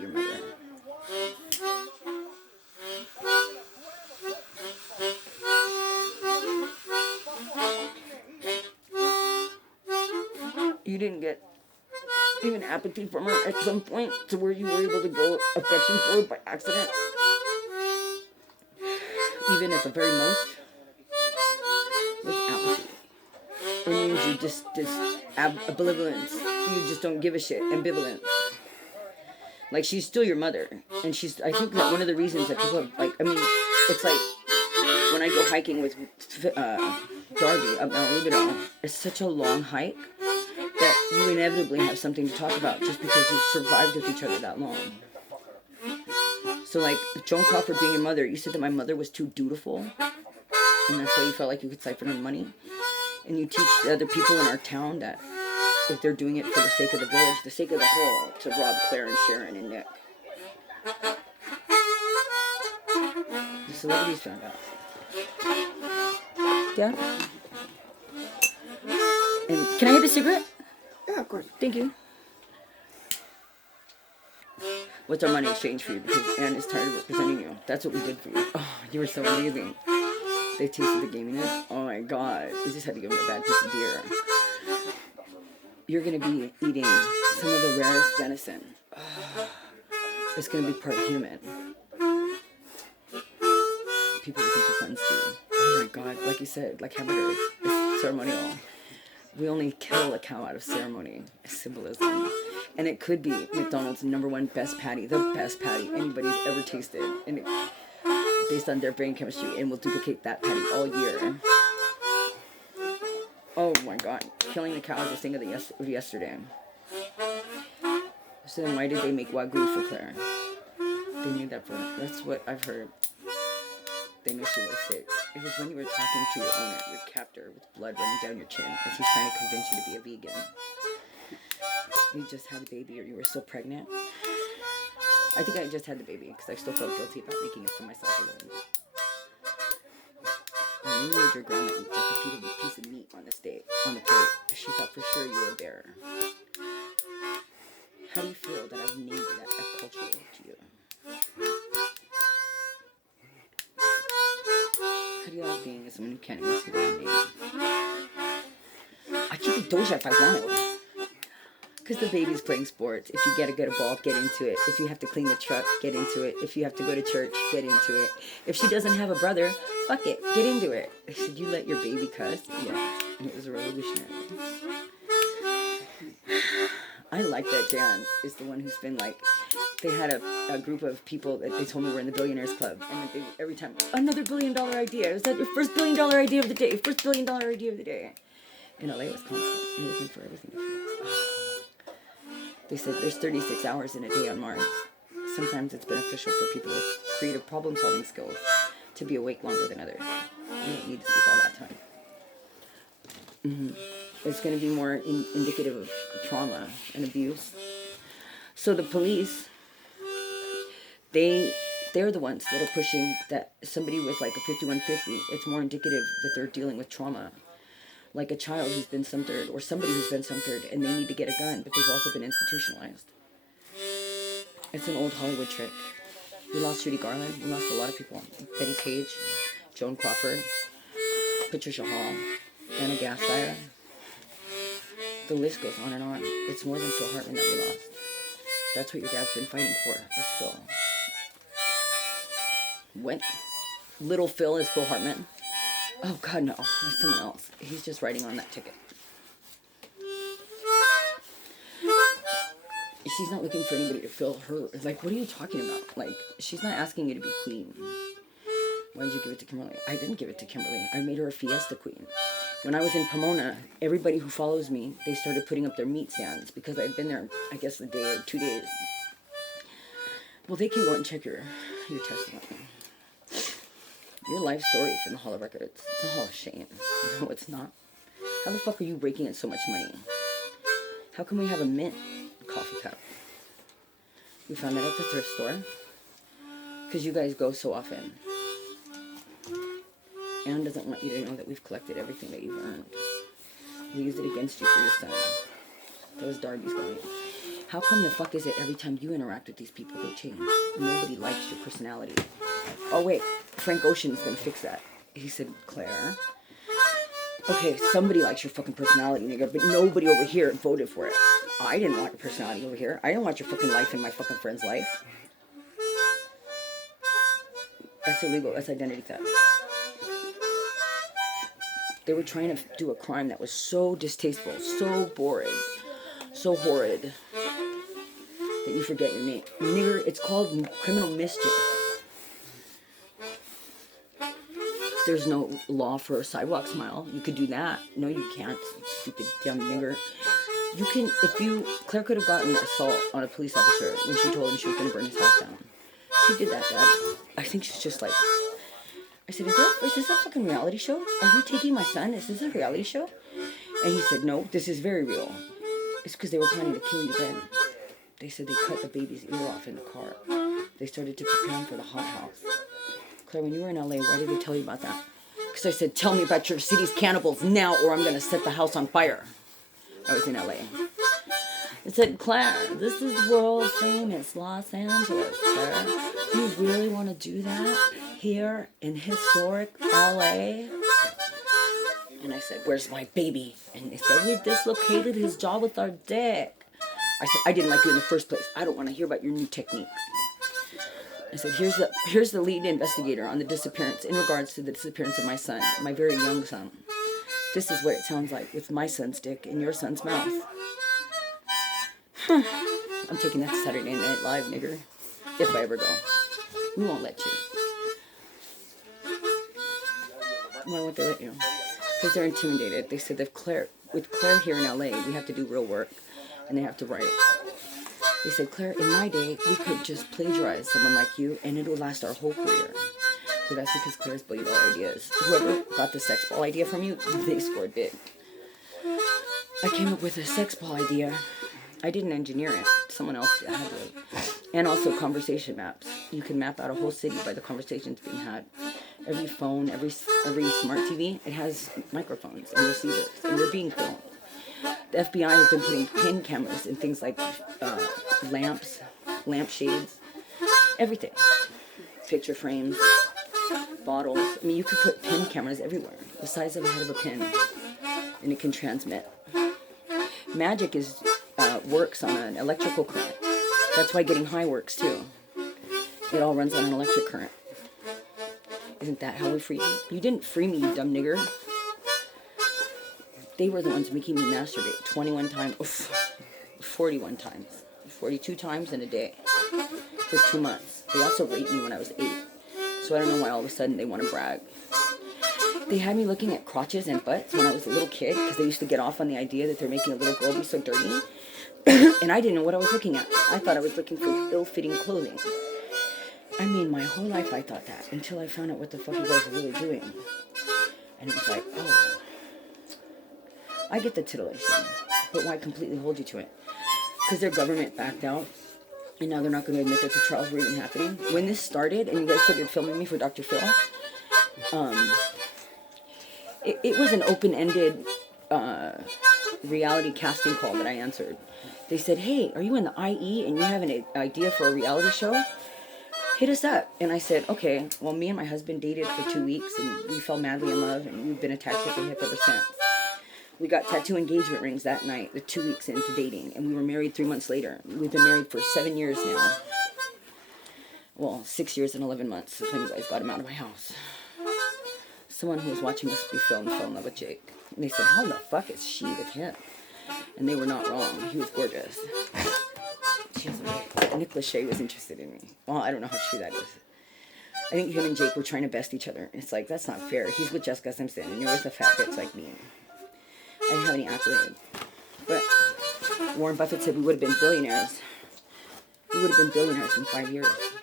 your mother. You didn't get even apathy from her at some point to where you were able to grow affection for her by accident? Even at the very most? With apathy. It means you just ambivalence. You just don't give a shit. Ambivalent. Like, she's still your mother. And I think that one of the reasons that people have, like, I mean, it's like, when I go hiking with Darby up Mount Rubidoux, it's such a long hike that you inevitably have something to talk about just because you've survived with each other that long. So, like, Joan Crawford being your mother, you said that my mother was too dutiful, and that's why you felt like you could siphon her money. And you teach the other people in our town that if they're doing it for the sake of the village, the sake of the whole, to rob Claire and Sharon and Nick. The celebrities found out. Yeah? And can I have a cigarette? Yeah, of course. Thank you. What's our money exchange for you? Because Anne is tired of representing you. That's what we did for you. Oh, you were so amazing. They tasted the gaminess. Oh my god. We just had to give them a bad piece of deer. You're going to be eating some of the rarest venison. Oh, it's going to be part human. People looking for fun, Steve. Oh my god. Like you said, like hamburgers. It's ceremonial. We only kill a cow out of ceremony. Symbolism. And it could be McDonald's #1 best patty. The best patty anybody's ever tasted. And based on their brain chemistry. And we'll duplicate that patty all year. Oh my god. Killing the cow is a thing of yesterday. So then why did they make Wagyu for Claire? They knew that that's what I've heard. They knew she was sick. It was when you were talking to your owner, your captor, with blood running down your chin, as he's trying to convince you to be a vegan. You just had a baby, or you were still pregnant. I think I just had the baby, because I still felt guilty about making it for myself alone. When you made your grandma eat just a piece of meat on the plate, she thought for sure you were a bear. How do you feel that I've named that culturally to you? How do you like being as someone who can't even see their own name? I could be Doja if I wanted. Because the baby's playing sports. If you get a ball, get into it. If you have to clean the truck, get into it. If you have to go to church, get into it. If she doesn't have a brother, fuck it, get into it. I said, you let your baby cuss? Yeah. And it was revolutionary. I like that Jan is the one who's been like, they had a group of people that they told me were in the Billionaires Club, and that they, every time, another $1 billion idea. Is that your first $1 billion idea of the day? First $1 billion idea of the day. In LA, Wisconsin, and looking for everything. They said there's 36 hours in a day on Mars. Sometimes it's beneficial for people with creative problem-solving skills to be awake longer than others. You don't need to sleep all that time. It's going to be more indicative of trauma and abuse. So the police, they're the ones that are pushing that somebody with like a 5150, it's more indicative that they're dealing with trauma. Like a child who's been centered, or somebody who's been centered, and they need to get a gun, but they've also been institutionalized. It's an old Hollywood trick. We lost Judy Garland. We lost a lot of people. Betty Page, Joan Crawford, Patricia Hall, Anna Gasteyer. The list goes on and on. It's more than Phil Hartman that we lost. That's what your dad's been fighting for, is Phil. When little Phil is Phil Hartman. Oh, God, no. There's someone else. He's just writing on that ticket. She's not looking for anybody to fill her. It's like, what are you talking about? Like, she's not asking you to be queen. Why did you give it to Kimberly? I didn't give it to Kimberly. I made her a fiesta queen. When I was in Pomona, everybody who follows me, they started putting up their meat stands because I'd been there, I guess, a day or 2 days. Well, they can go and check your testimony. Your life story is in the Hall of Records. It's a Hall of Shame. No, it's not. How the fuck are you raking in so much money? How can we have a mint coffee cup? We found that at the thrift store. Because you guys go so often. Anne doesn't want you to know that we've collected everything that you've earned. We use it against you for your son. That was Darby's going. How come the fuck is it every time you interact with these people, they change? Nobody likes your personality. Oh, wait. Frank Ocean's going to fix that. He said, Claire, okay, somebody likes your fucking personality, nigga, but nobody over here voted for it. I didn't want your personality over here. I didn't want your fucking life in my fucking friend's life. That's illegal. That's identity theft. They were trying to do a crime that was so distasteful, so boring, so horrid, that you forget your name. Nigger, it's called criminal mischief. There's no law for a sidewalk smile. You could do that. No, you can't, stupid dumb nigger. You can, Claire could have gotten assault on a police officer when she told him she was going to burn his house down. She did that, Dad. I think she's just like, I said, is this a fucking reality show? Are you taking my son? Is this a reality show? And he said, no, this is very real. It's because they were planning to kill you then. They said they cut the baby's ear off in the car. They started to prepare him for the hot house. Claire, when you were in LA, why did they tell you about that? Because I said, tell me about your city's cannibals now or I'm going to set the house on fire. I was in LA. It said, Claire, this is world famous Los Angeles, Claire. You really want to do that here in historic LA? And I said, where's my baby? And they said, we dislocated his jaw with our dick. I said, I didn't like you in the first place. I don't want to hear about your new techniques. I said, here's the lead investigator on the disappearance in regards to the disappearance of my son, my very young son. This is what it sounds like with my son's dick in your son's mouth. I'm taking that to Saturday Night Live, nigger. If I ever go. We won't let you. Why won't they let you? Because they're intimidated. They said with Claire here in LA, we have to do real work. And they have to write. They said, Claire, in my day, we could just plagiarize someone like you and it would last our whole career. But that's because Claire's $1 billion ideas. Whoever got the sex ball idea from you, they scored big. I came up with a sex ball idea. I didn't engineer it. Someone else had to. And also conversation maps. You can map out a whole city by the conversations being had. Every phone, every smart TV, it has microphones and receivers. And they're being filmed. The FBI has been putting pin cameras in things like lamps, lampshades, everything. Picture frames, bottles. I mean, you could put pin cameras everywhere, the size of the head of a pin, and it can transmit. Magic works on an electrical current. That's why getting high works too. It all runs on an electric current. Isn't that how we free you? You didn't free me, you dumb nigger. They were the ones making me masturbate 21 times, 41 times, 42 times in a day for 2 months. They also raped me when I was 8. So I don't know why all of a sudden they want to brag. They had me looking at crotches and butts when I was a little kid because they used to get off on the idea that they're making a little girl be so dirty. And I didn't know what I was looking at. I thought I was looking for ill-fitting clothing. I mean, my whole life I thought that until I found out what the fuck you guys were really doing. And it was like, oh. I get the titillation, but why completely hold you to it? Because their government backed out, and now they're not going to admit that the trials were even happening. When this started, and you guys started filming me for Dr. Phil, it was an open-ended reality casting call that I answered. They said, hey, are you in the IE and you have an idea for a reality show? Hit us up. And I said, okay, well, me and my husband dated for 2 weeks, and we fell madly in love, and we've been attached at the hip ever since. We got tattoo engagement rings that night, the 2 weeks into dating, and we were married 3 months later. We've been married for 7 years now. Well, 6 years and 11 months is when you guys got him out of my house. Someone who was watching us be filmed fell in love with Jake. And they said, how the fuck is she with him? And they were not wrong. He was gorgeous. Nick Lachey was interested in me. Well, I don't know how true that is. I think him and Jake were trying to best each other. It's like, that's not fair. He's with Jessica Simpson, and you're with a fat bitch like me. I didn't have any accolades. But Warren Buffett said we would have been billionaires. We would have been billionaires in 5 years.